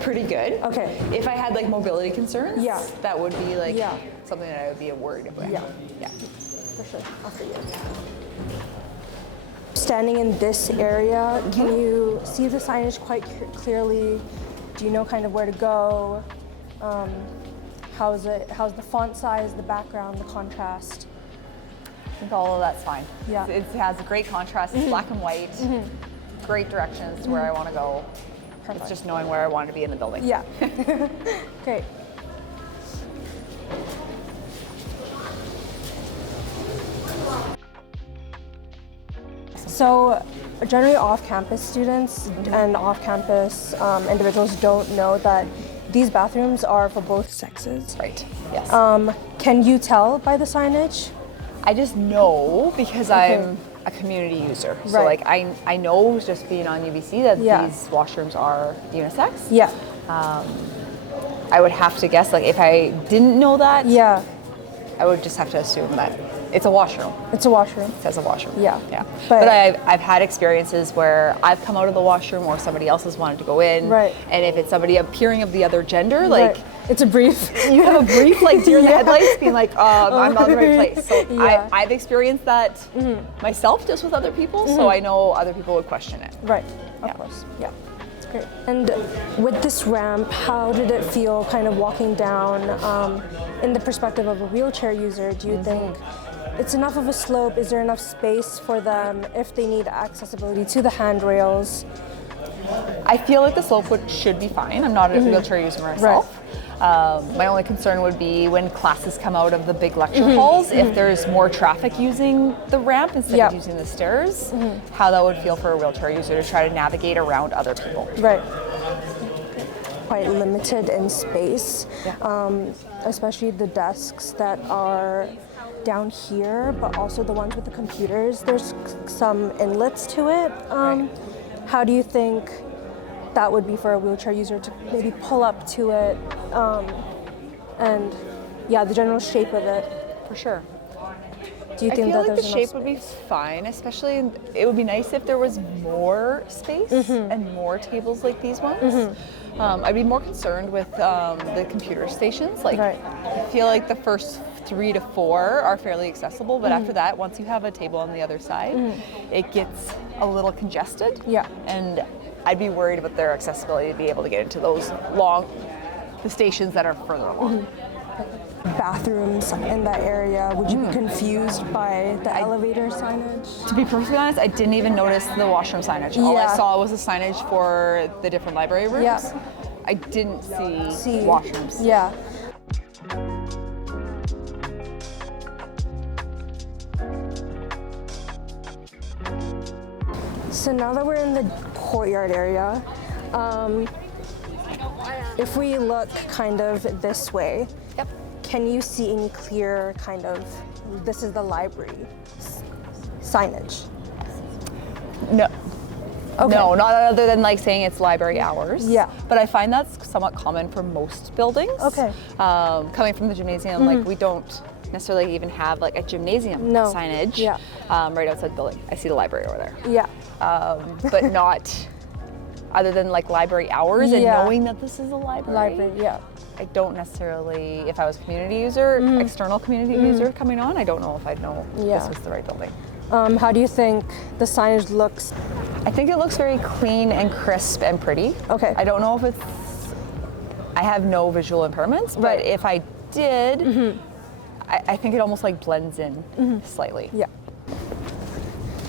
Pretty good. Okay. If I had like mobility concerns, Yeah. that would be like Yeah. something that I would be worried about. Yeah. Yeah. For sure. I'll see you. Standing in this area, can you see the signage quite clearly? Do you know kind of where to go? How's the font size, the background, the contrast? I think all of that's fine. Yeah. It has great contrast, it's black and white, great directions to where I want to go. Perfect. It's just knowing where I want to be in the building. Yeah. Great. So generally off-campus students and off-campus individuals don't know that these bathrooms are for both sexes. Right, yes. Can you tell by the signage? I just know because I'm a community user. So Right. like I know just being on UBC that these washrooms are unisex. Yeah. I would have to guess, like if I didn't know that, Yeah. I would just have to assume that it's a washroom. It's a washroom. It says a washroom. Yeah. Yeah. But- But I've had experiences where I've come out of the washroom or somebody else has wanted to go in. Right. And if it's somebody appearing of the other gender, like Right. It's a brief. you have a brief like deer in the headlights being like, I'm not in the right place. So Yeah. I've experienced that myself just with other people, so I know other people would question it. Right. Of course. Yeah. It's great. And with this ramp, how did it feel kind of walking down in the perspective of a wheelchair user? Do you think it's enough of a slope? Is there enough space for them if they need accessibility to the handrails? I feel like the slope should be fine. I'm not a wheelchair user myself. My only concern would be when classes come out of the big lecture halls, if there's more traffic using the ramp instead of using the stairs, how that would feel for a wheelchair user to try to navigate around other people. Right. Quite limited in space, especially the desks that are down here, but also the ones with the computers. There's some inlets to it. How do you think that would be for a wheelchair user to maybe pull up to it, and the general shape of it? For sure. Do you I think feel that like the there's shape enough would be fine, especially it would be nice if there was more space and more tables like these ones. I'd be more concerned with the computer stations. Like, Right. I feel like the first 3 to 4 are fairly accessible, but after that, once you have a table on the other side, it gets a little congested. Yeah. And I'd be worried about their accessibility to be able to get into those the stations that are further along. bathrooms in that area? Would you be confused by the elevator signage? To be perfectly honest, I didn't even notice the washroom signage. All I Yeah. saw was the signage for the different library rooms. Yeah. I didn't see washrooms. Yeah. So now that we're in the courtyard area, if we look kind of this way, Yep. can you see any clear kind of, this is the library signage? No. Okay. No, not other than like saying it's library hours. Yeah. But I find that's somewhat common for most buildings. Okay. Coming from the gymnasium, like we don't necessarily even have like a gymnasium signage Yeah. right outside the building. I see the library over there. Yeah. But not other than like library hours and Yeah. knowing that this is a library. Yeah. I don't necessarily, if I was a community user, external community user coming on, I don't know if I'd know Yeah. this was the right building. How do you think the signage looks? I think it looks very clean and crisp and pretty. Okay. I don't know if it's, I have no visual impairments, but Right. if I did, I think it almost like blends in slightly. Yeah.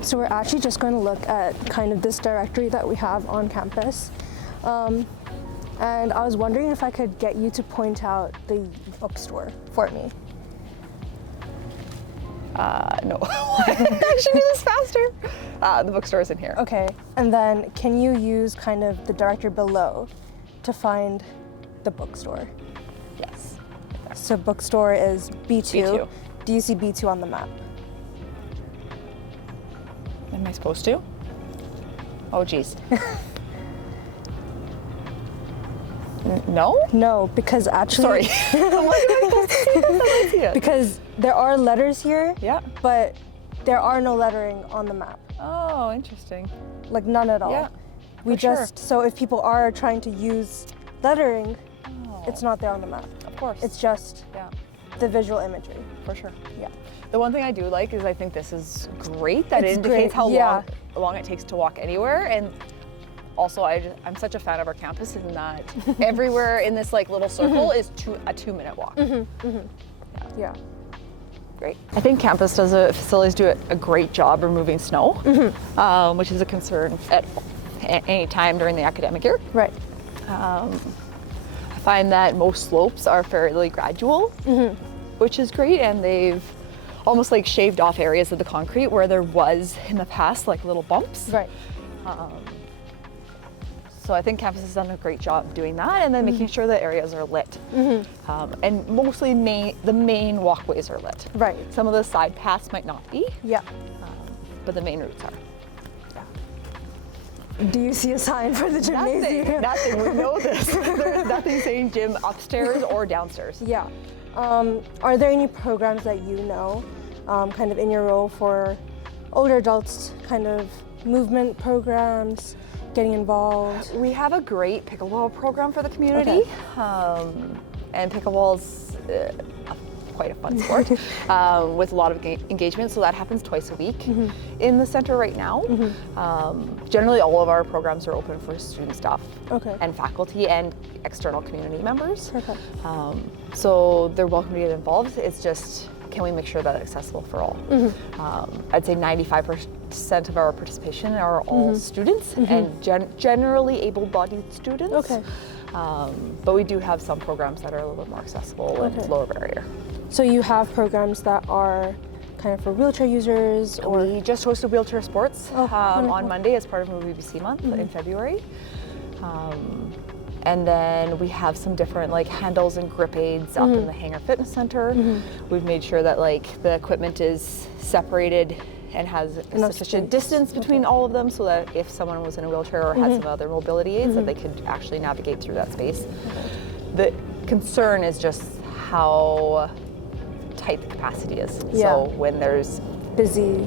So we're actually just going to look at kind of this directory that we have on campus. And I was wondering if I could get you to point out the bookstore for me. No, I should do this faster. The bookstore is in here. Okay. And then can you use kind of the directory below to find the bookstore? Yes. So bookstore is B2. B2. Do you see B2 on the map? Am I supposed to? Oh, geez. No? No, because actually... Sorry. I'm like, am I supposed to see this? I don't see it. Because there are letters here, Yeah. but there are no lettering on the map. Oh, interesting. Like none at all. Yeah. So if people are trying to use lettering, it's not there on the map. Of course. It's just the visual imagery. For sure. Yeah. The one thing I do like is I think this is great that It's it indicates great, how long it takes to walk anywhere. And also I'm such a fan of our campus in that everywhere in this like little circle is a 2-minute walk. Yeah. Great. I think facilities do a great job removing snow, which is a concern at any time during the academic year. Right. I find that most slopes are fairly gradual, which is great, and they've almost like shaved off areas of the concrete where there was in the past like little bumps. Right. So I think campus has done a great job doing that, and then making sure the areas are lit. And mostly the main walkways are lit. Right. Some of the side paths might not be. Yeah. But the main routes are. Do you see a sign for the gymnasium? Nothing. We know this. There's nothing saying gym upstairs or downstairs. Yeah. Are there any programs that you know, kind of in your role for older adults, kind of movement programs, getting involved? We have a great pickleball program for the community, and pickleball's quite a fun sport with a lot of engagement. So that happens twice a week in the center right now. Generally, all of our programs are open for student staff and faculty and external community members. Perfect. So they're welcome to get involved. It's just, can we make sure that it's accessible for all? I'd say 95% of our participation are all students and generally able-bodied students. But we do have some programs that are a little bit more accessible and lower barrier. So you have programs that are kind of for wheelchair users, or? We just hosted wheelchair sports on Monday as part of UBC month in February. And then we have some different like handles and grip aids up in the Hangar Fitness Center. We've made sure that like the equipment is separated and has a sufficient distance between all of them, so that if someone was in a wheelchair or had some other mobility aids, that they could actually navigate through that space. The concern is just how tight the capacity is. So when there's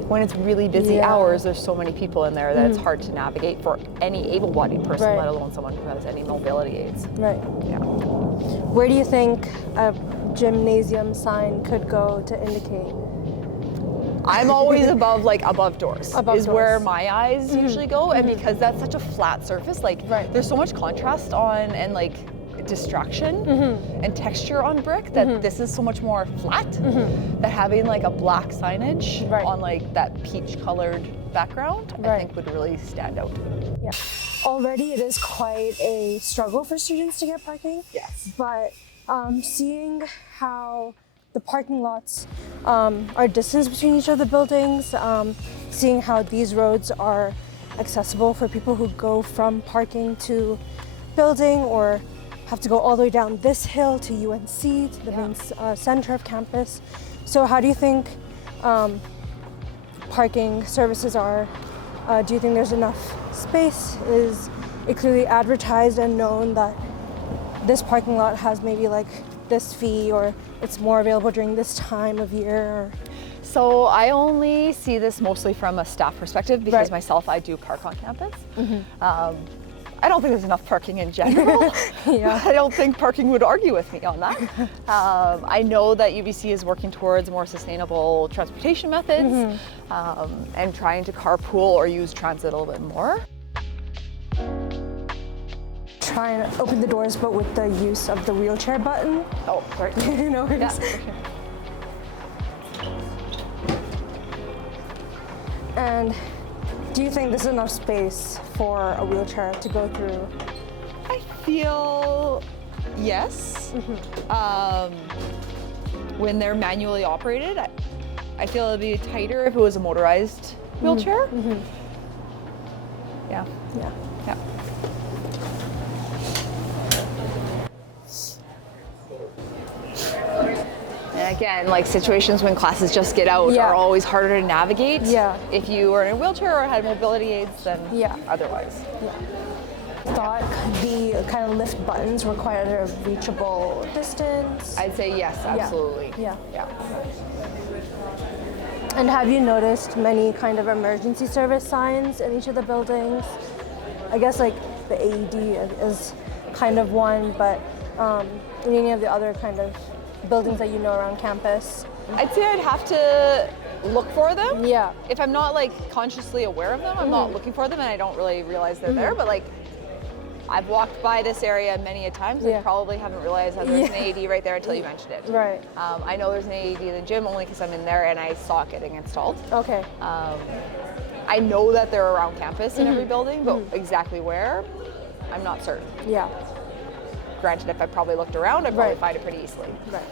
when it's really busy hours, there's so many people in there that it's hard to navigate for any able-bodied person, let alone someone who has any mobility aids. Right. Yeah. Where do you think a gymnasium sign could go to indicate? I'm always above doors is where my eyes usually go, and because that's such a flat surface, like there's so much contrast on and like distraction and texture on brick that this is so much more flat that having like a black signage on like that peach colored background I think would really stand out. Yeah. Already it is quite a struggle for students to get parking. Yes. But seeing how the parking lots are distanced between each of the buildings, seeing how these roads are accessible for people who go from parking to building or have to go all the way down this hill to UNC, to the main center of campus. So how do you think parking services are? Do you think there's enough space? Is it clearly advertised and known that this parking lot has maybe like this fee, or it's more available during this time of year? Or? So I only see this mostly from a staff perspective because myself, I do park on campus. I don't think there's enough parking in general. I don't think parking would argue with me on that. I know that UBC is working towards more sustainable transportation methods and trying to carpool or use transit a little bit more. Try and open the doors, but with the use of the wheelchair button. Oh, sorry. No worries. Yeah, for sure. And do you think there's enough space for a wheelchair to go through? I feel yes. When they're manually operated, I feel it'd be tighter if it was a motorized wheelchair. Yeah. And again, like situations when classes just get out are always harder to navigate. If you were in a wheelchair or had mobility aids than otherwise. Thought the kind of lift buttons were quite at a reachable distance. I'd say yes, absolutely. Yeah. And have you noticed many kind of emergency service signs in each of the buildings? I guess like the AED is kind of one, but any of the other kind of buildings that you know around campus? I'd say I'd have to look for them. Yeah. If I'm not like consciously aware of them, I'm not looking for them and I don't really realize they're there, but like I've walked by this area many a times and probably haven't realized that there's an AED right there until you mentioned it. Right. I know there's an AED in the gym only because I'm in there and I saw it getting installed. Okay. I know that they're around campus in every building, but exactly where, I'm not certain. Yeah. Granted, if I probably looked around, I'd probably find it pretty easily. Right.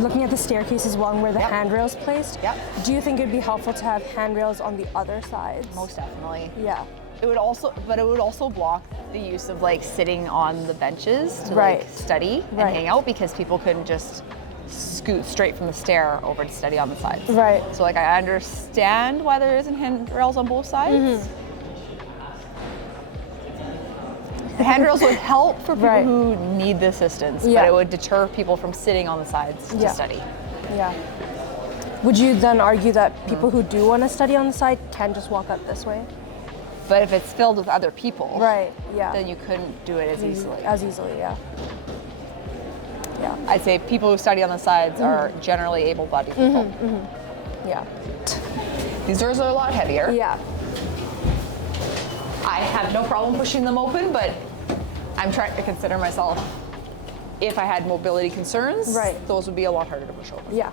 Looking at the staircase as well and where the handrail's placed, do you think it'd be helpful to have handrails on the other sides? Most definitely. Yeah. It would also block the use of like sitting on the benches to like study and hang out, because people couldn't just scoot straight from the stair over to study on the sides. Right. So like I understand why there isn't handrails on both sides. The handrails would help for people who need the assistance, but it would deter people from sitting on the sides to study. Yeah. Would you then argue that people who do want to study on the side can just walk up this way? But if it's filled with other people, then you couldn't do it as easily. Yeah. I'd say people who study on the sides are generally able-bodied people. Yeah. These doors are a lot heavier. Yeah. I have no problem pushing them open, but I'm trying to consider myself, if I had mobility concerns, those would be a lot harder to push open. Yeah.